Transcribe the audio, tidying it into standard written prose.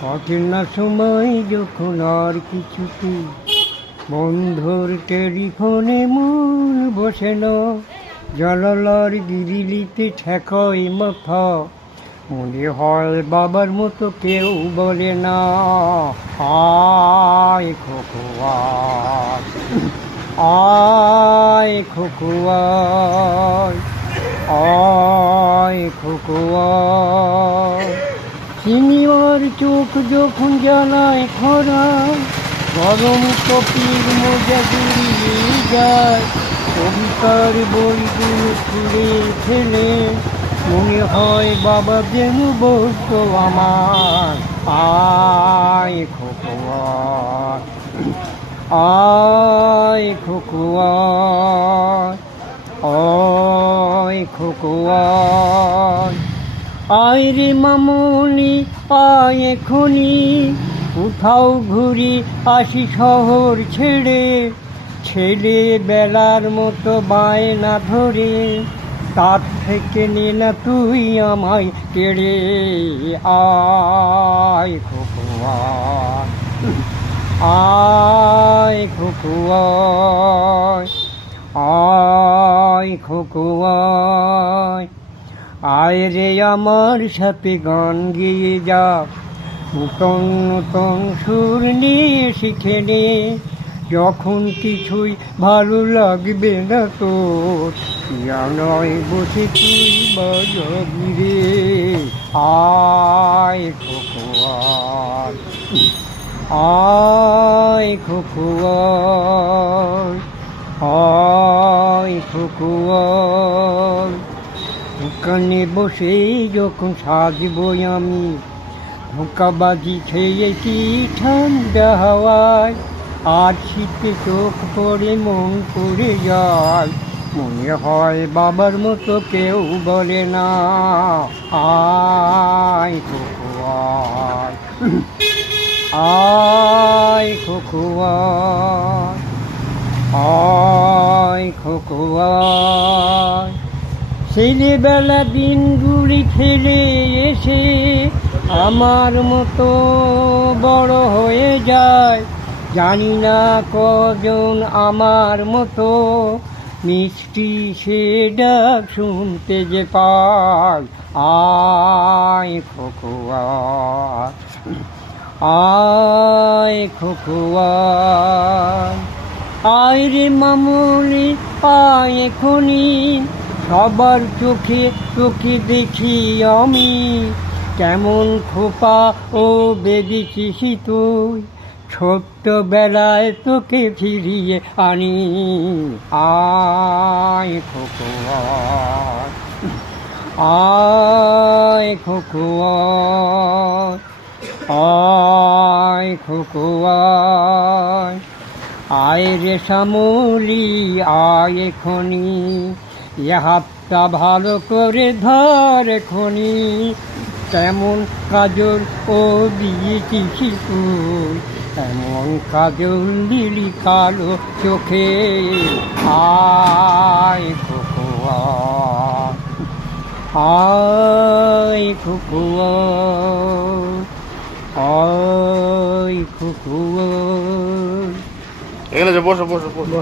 কঠিন না সময় যখন আর কিছুতে বন্ধুর টেলিফোনে মন বসে না, জানালার গিরিলিতে ঠেকাই মাথা, মনে হয় বাবার মতো কেউ বলে না, আয় খোকো আয়, আয় খোকো আয়, আয় খোকো আয়। সিনিয়র চোখ যখন জ্বালায় খরা, গরম কপির মোজা জুড়িয়ে যায়, কবিতার বইগুলো খুলে ফেলে মনে হয় বাবা যেন বলতো আমার, আয় খোকো আয়, আয় খোকো আয়, আয় খোকো আয়। আয় রে মামনি আয় এখনি, কোথাও ঘুরি আসি শহর ছেড়ে, ছেলে বেলার মতো বায়না ধরে, তার থেকে নে না তুই আমায় কেড়ে, আয় খোকো আয়, আয় খোকো আয়, আয় খোকো আয়। আয় রে আমার সাথে গান গেয়ে যা, নূতন নূতন সুর নিয়ে শিখে নে, যখন কিছুই ভালো লাগবে না তোর, নয় বসে তুই বাজাবি রে, আয় খোকো আয়, আয় খোকো আয়, আয় খোকো আয়। দোকানে বসে যখন সাজবো আমি, ধোঁকাবাজি খেয়ে কি ঠান্ডা হাওয়ায়, আর শীতে চোখ পড়ে মন পড়ে যায়, মনে হয় বাবার মতো কেউ বলে না, আয় খোকো আয়, আয় খোকো আয়, আয় খোকো আয়। ছেলেবেলা দিনগুলি ফেলে এসে আমার মতো বড় হয়ে যায়, জানি না কজন আমার মতো মিষ্টি সে ডাক শুনতে যে পায়, আয় খোকো আয়, আয় খোকো আয়। আয় রে মামনি আয় এখনি, সবার চোখে চোখে দেখি আমি, কেমন খোপা ও বেঁধেছিস তুই, ছোট্টবেলায় তোকে ফিরিয়ে আনি, আয় খোকো আয়, আয় খোকো আয়, আয় খোকো আয়। আয় রে শ্যামলি আয় এখনি, এ হাতটা ভালো করে ধর এখনি, তেমন কাজল ও দিয়েছিস তুই, তেমন কাজল দিলি কালো চোখে, আয় খোকো আয়, আয় খোকো আয়, আয় খোকো আয়। এখানে বসো বসো বসো।